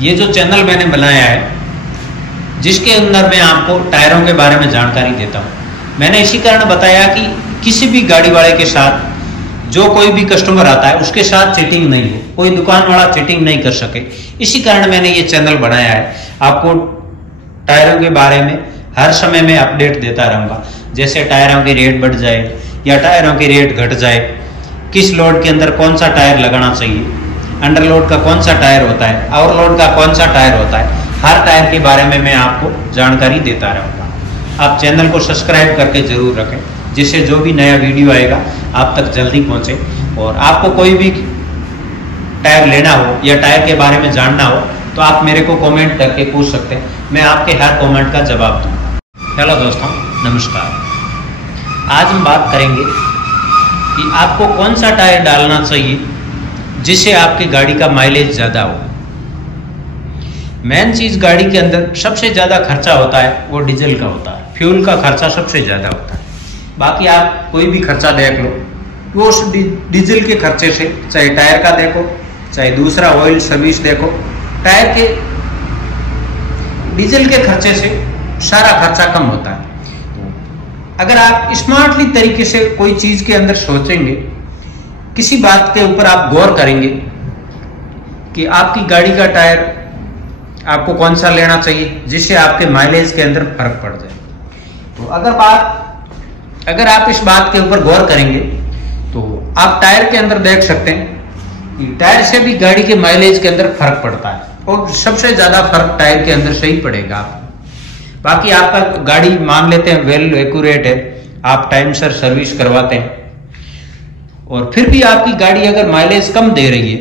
ये जो चैनल मैंने बनाया है, जिसके अंदर मैं आपको टायरों के बारे में जानकारी देता हूँ, मैंने इसी कारण बताया कि किसी भी गाड़ी वाले के साथ जो कोई भी कस्टमर आता है उसके साथ चीटिंग नहीं हो, कोई दुकान वाला चीटिंग नहीं कर सके। इसी कारण मैंने ये चैनल बनाया है। आपको टायरों के बारे में हर समय में अपडेट देता रहूँगा। जैसे टायरों की रेट बढ़ जाए या टायरों की रेट घट जाए, किस लोड के अंदर कौन सा टायर लगाना चाहिए, अंडरलोड का कौन सा टायर होता है, ओवरलोड का कौन सा टायर होता है, हर टायर के बारे में मैं आपको जानकारी देता रहूँगा। आप चैनल को सब्सक्राइब करके जरूर रखें, जिससे जो भी नया वीडियो आएगा आप तक जल्दी पहुँचे। और आपको कोई भी टायर लेना हो या टायर के बारे में जानना हो तो आप मेरे को कमेंट करके पूछ सकते हैं, मैं आपके हर कमेंट का जवाब दूँगा। हेलो दोस्तों, नमस्कार। आज हम बात करेंगे कि आपको कौन सा टायर डालना चाहिए जिससे आपकी गाड़ी का माइलेज ज़्यादा हो। मेन चीज़ गाड़ी के अंदर सबसे ज़्यादा खर्चा होता है वो डीजल का होता है, फ्यूल का खर्चा सबसे ज़्यादा होता है। बाकी आप कोई भी खर्चा देख लो, वो उस डीजल के खर्चे से, चाहे टायर का देखो, चाहे दूसरा ऑयल सर्विस देखो, टायर के डीजल के खर्चे से सारा खर्चा कम होता है। अगर आप स्मार्टली तरीके से कोई चीज़ के अंदर सोचेंगे, किसी बात के ऊपर आप गौर करेंगे कि आपकी गाड़ी का टायर आपको कौन सा लेना चाहिए जिससे आपके माइलेज के अंदर फर्क पड़ जाए। तो अगर आप इस बात के ऊपर गौर करेंगे तो आप टायर के अंदर देख सकते हैं कि टायर से भी गाड़ी के माइलेज के अंदर फर्क पड़ता है, और सबसे ज्यादा फर्क टायर के अंदर से ही पड़ेगा आपको। बाकी आपका गाड़ी मान लेते हैं वेल एक्यूरेट है, आप टाइम सर सर्विस करवाते हैं, और फिर भी आपकी गाड़ी अगर माइलेज कम दे रही है,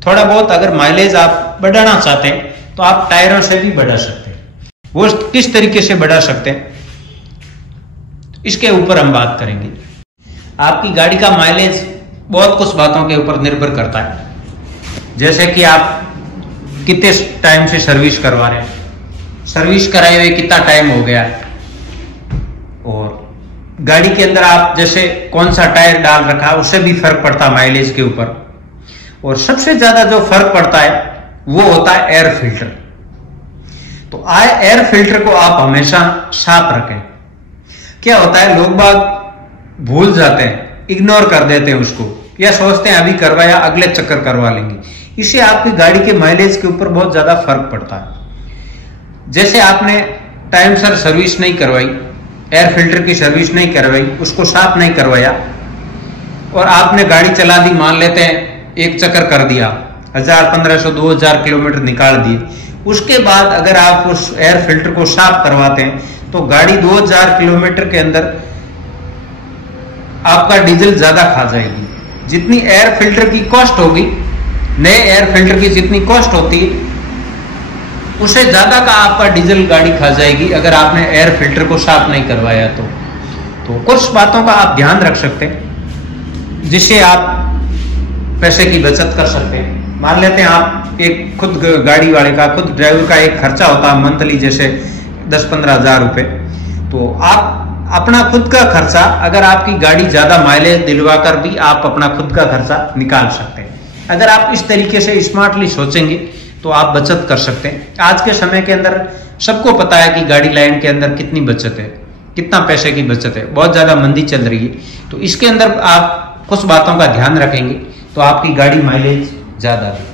थोड़ा बहुत अगर माइलेज आप बढ़ाना चाहते हैं तो आप टायरों से भी बढ़ा सकते हैं। वो किस तरीके से बढ़ा सकते हैं इसके ऊपर हम बात करेंगे। आपकी गाड़ी का माइलेज बहुत कुछ बातों के ऊपर निर्भर करता है, जैसे कि आप कितने टाइम से सर्विस करवा रहे हैं, सर्विस कराए हुए कितना टाइम हो गया, और गाड़ी के अंदर आप जैसे कौन सा टायर डाल रखा है उससे भी फर्क पड़ता है माइलेज के ऊपर। और सबसे ज्यादा जो फर्क पड़ता है वो होता है एयर फिल्टर। तो एयर फिल्टर को आप हमेशा साफ रखें। क्या होता है, लोग बाग भूल जाते हैं, इग्नोर कर देते हैं उसको, या सोचते हैं अभी करवाया अगले चक्कर करवा लेंगे। इससे आपकी गाड़ी के माइलेज के ऊपर बहुत ज्यादा फर्क पड़ता है। जैसे आपने टाइम सर सर्विस नहीं करवाई, एयर फिल्टर की सर्विस नहीं करवाई, उसको साफ नहीं करवाया, और आपने गाड़ी चला दी, मान लेते हैं एक चक्कर कर दिया, 1000, 1500, 2000 किलोमीटर निकाल दी, उसके बाद अगर आप उस एयर फिल्टर को साफ करवाते हैं तो गाड़ी 2000 किलोमीटर के अंदर आपका डीजल ज्यादा खा जाएगी। जितनी एयर फिल्टर की कॉस्ट होगी, नए एयर फिल्टर की जितनी कॉस्ट होती है, उससे ज्यादा का आपका डीजल गाड़ी खा जाएगी अगर आपने एयर फिल्टर को साफ नहीं करवाया तो कुछ बातों का आप ध्यान रख सकते हैं जिससे आप पैसे की बचत कर सकते हैं। मान लेते हैं आप एक खुद गाड़ी वाले का, खुद ड्राइवर का एक खर्चा होता है मंथली, जैसे 10-15 हज़ार रुपए, तो आप अपना खुद का खर्चा, अगर आपकी गाड़ी ज्यादा माइलेज दिलवा कर भी आप अपना खुद का खर्चा निकाल सकते हैं। अगर आप इस तरीके से स्मार्टली सोचेंगे तो आप बचत कर सकते हैं। आज के समय के अंदर सबको पता है कि गाड़ी लाइन के अंदर कितनी बचत है, कितना पैसे की बचत है, बहुत ज्यादा मंदी चल रही है। तो इसके अंदर आप कुछ बातों का ध्यान रखेंगे तो आपकी गाड़ी माइलेज ज्यादा देगी।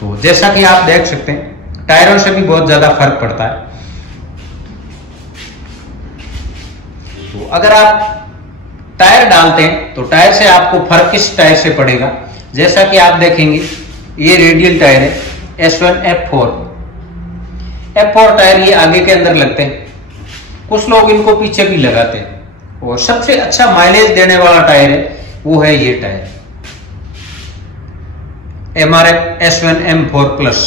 तो जैसा कि आप देख सकते हैं, टायरों से भी बहुत ज्यादा फर्क पड़ता है। तो अगर आप टायर डालते हैं तो टायर से आपको फर्क किस टायर से पड़ेगा, जैसा कि आप देखेंगे ये रेडियल टायर है S1 F4 टायर, ये आगे के अंदर लगते हैं, कुछ लोग इनको पीछे भी लगाते हैं, और सबसे अच्छा माइलेज देने वाला टायर है वो है ये tyre MRF S1 M4 plus.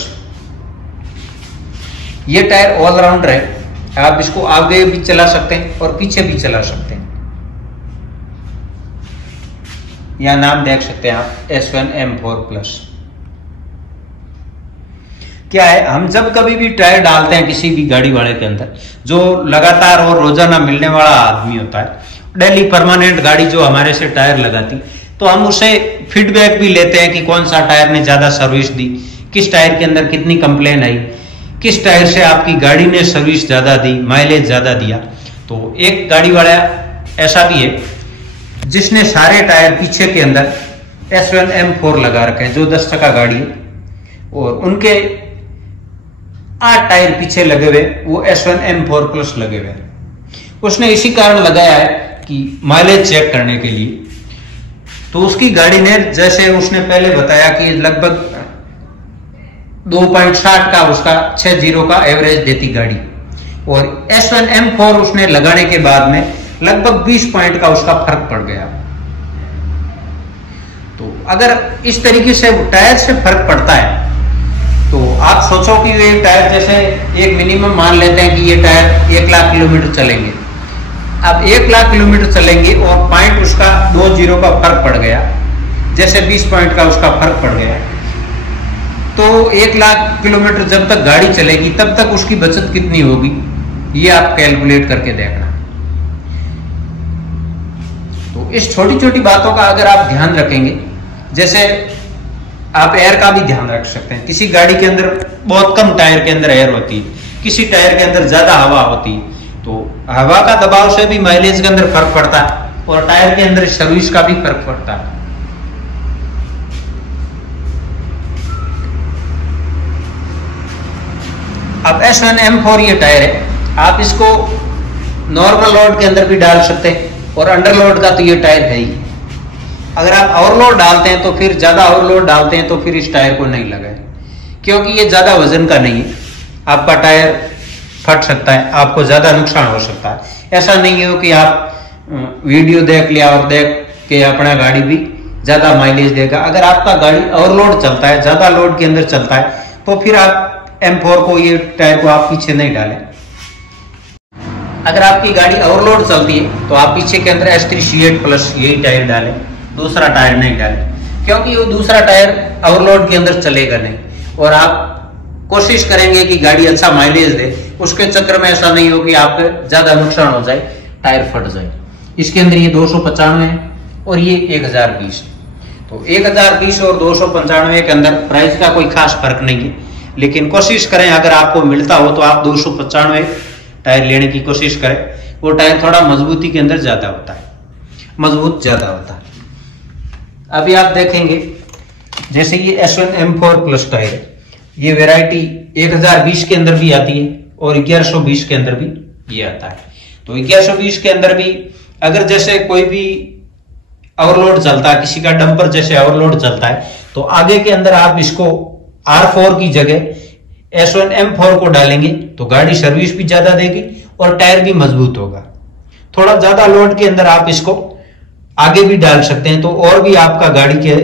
ये टायर ऑलराउंडर है, आप इसको आगे भी चला सकते हैं और पीछे भी चला सकते हैं। यह नाम देख सकते हैं आप S1 M4 प्लस। क्या है, हम जब कभी भी टायर डालते हैं किसी भी गाड़ी वाले के अंदर, जो लगातार और रोजाना मिलने वाला आदमी होता है, डेली परमानेंट गाड़ी जो हमारे से टायर लगाती, तो हम उसे फीडबैक भी लेते हैं कि कौन सा टायर ने ज्यादा सर्विस दी, किस टायर के अंदर कितनी कंप्लेन आई, किस टायर से आपकी गाड़ी ने सर्विस ज्यादा दी, माइलेज ज्यादा दिया। तो एक गाड़ी वाला ऐसा भी है जिसने सारे टायर पीछे के अंदर S1M4 लगा रखे हैं, जो 10% गाड़ी है, और उनके 8 टायर पीछे लगे हुए वो S1M4 प्लस लगे हुए हैं। उसने इसी कारण लगाया है कि माइलेज चेक करने के लिए। तो उसकी गाड़ी ने, जैसे उसने पहले बताया कि लगभग 2.60 का उसका 60 का एवरेज देती गाड़ी, और S1M4 उसने लगाने के बाद में लगभग 20 पॉइंट का उसका फर्क पड़ गया। तो अगर इस तरीके से टायर से फर्क पड़ता है तो आप सोचो कि ये टायर, जैसे एक मिनिमम मान लेते हैं कि ये टायर 1 लाख किलोमीटर चलेंगे। अब 1 लाख किलोमीटर चलेंगे और पॉइंट उसका 20 का फर्क पड़ गया, जैसे 20 पॉइंट का उसका फर्क पड़ गया, तो 1 लाख किलोमीटर जब तक गाड़ी चलेगी तब तक उसकी बचत कितनी होगी, ये आप कैलकुलेट करके देखना। तो इस छोटी छोटी बातों का अगर आप ध्यान रखेंगे, जैसे आप एयर का भी ध्यान रख सकते हैं। किसी गाड़ी के अंदर बहुत कम टायर के अंदर एयर होती है, किसी टायर के अंदर ज्यादा हवा होती है, तो हवा का दबाव से भी माइलेज के अंदर फर्क पड़ता है और टायर के अंदर सर्विस का भी फर्क पड़ता है। अब S1M4 ये टायर है, आप इसको नॉर्मल लोड के अंदर भी डाल सकते हैं, और अंडर लोड का तो ये टायर है ही। अगर आप ओवरलोड डालते हैं तो फिर ज्यादा ओवरलोड डालते हैं तो फिर इस टायर को नहीं लगाए, क्योंकि ये ज्यादा वजन का नहीं है। आपका टायर फट सकता है, आपको ज्यादा नुकसान हो सकता है। ऐसा नहीं हो कि आप वीडियो देख लिया और देख के अपना गाड़ी भी ज्यादा माइलेज देगा। अगर आपका गाड़ी ओवरलोड चलता है, ज्यादा लोड के अंदर चलता है, तो फिर आप M4 को, ये टायर को आप पीछे नहीं डालें। अगर आपकी गाड़ी ओवरलोड चलती है तो आप पीछे के अंदर S3C8 प्लस यही टायर डालें, दूसरा टायर नहीं डालें, क्योंकि वो दूसरा टायर ओवरलोड के अंदर चलेगा नहीं, और आप कोशिश करेंगे कि गाड़ी अच्छा माइलेज दे। उसके चक्कर में ऐसा नहीं हो कि आपको ज्यादा नुकसान हो जाए, टायर फट जाए। इसके अंदर ये 295 है और ये 1020 है। तो 1020 और 295 के अंदर प्राइस का कोई खास फर्क नहीं है, लेकिन कोशिश करें अगर आपको मिलता हो तो आप 295 टायर लेने की कोशिश करें। वो टायर थोड़ा मजबूती के अंदर ज्यादा होता है, मजबूत ज्यादा होता है। अभी आप देखेंगे जैसे ये S1M4 प्लस टायर है, ये वैरायटी 1020 के अंदर भी आती है और 1120 के अंदर भी ये आता है। तो 1120 के अंदर भी अगर जैसे कोई भी ओवरलोड चलता है, किसी का डंपर जैसे ओवरलोड चलता है, तो आगे के अंदर आप इसको R4 की जगह S1M4 को डालेंगे तो गाड़ी सर्विस भी ज्यादा देगी और टायर भी मजबूत होगा। थोड़ा ज्यादा लोड के अंदर आप इसको आगे भी डाल सकते हैं, तो और भी आपका गाड़ी के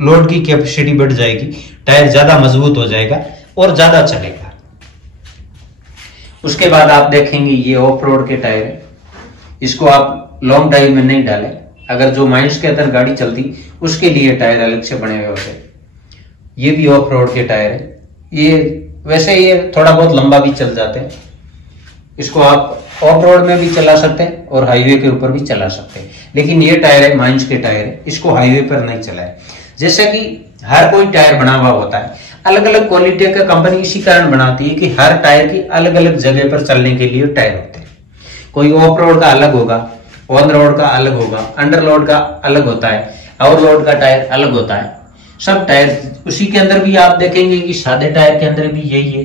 लोड की कैपेसिटी बढ़ जाएगी, टायर ज्यादा मजबूत हो जाएगा और ज्यादा चलेगा। उसके बाद आप देखेंगे ये ऑफ रोड के टायर है, इसको आप लॉन्ग ड्राइव में नहीं डालें। अगर जो माइल्स के अंदर गाड़ी चलती उसके लिए टायर अलग से बने हुए होते हैं। ये भी ऑफ रोड के टायर है, ये वैसे ये थोड़ा बहुत लंबा भी चल जाते हैं। इसको आप ऑफ रोड में भी चला सकते हैं और हाईवे के ऊपर भी चला सकते हैं, लेकिन ये टायर है माइंस के टायर है, इसको हाईवे पर नहीं चलाए। जैसे कि हर कोई टायर बना हुआ होता है, अलग अलग क्वालिटी का कंपनी इसी कारण बनाती है कि हर टायर की अलग अलग जगह पर चलने के लिए टायर होते हैं। कोई ऑफ रोड का अलग होगा, ऑन रोड का अलग होगा, अंडर लोड का अलग होता है, ओवरलोड का टायर अलग होता है। सब टायर उसी के अंदर भी आप देखेंगे कि सादे टायर के अंदर भी यही है,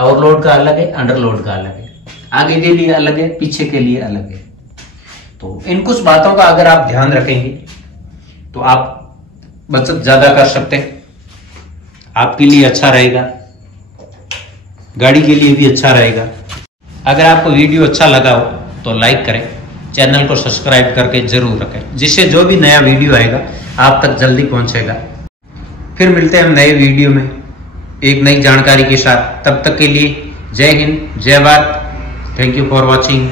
ओवरलोड का अलग है, अंडर लोड का अलग है, आगे के लिए अलग है, पीछे के लिए अलग है। तो इन कुछ बातों का अगर आप ध्यान रखेंगे तो आप बचत ज्यादा कर सकते हैं, आपके लिए अच्छा रहेगा, गाड़ी के लिए भी अच्छा रहेगा। अगर आपको वीडियो अच्छा लगा हो तो लाइक करें, चैनल को सब्सक्राइब करके जरूर रखें, जिससे जो भी नया वीडियो आएगा आप तक जल्दी पहुंचेगा। फिर मिलते हैं हम नए वीडियो में एक नई जानकारी के साथ। तब तक के लिए जय हिंद, जय Bharat. Thank you for watching.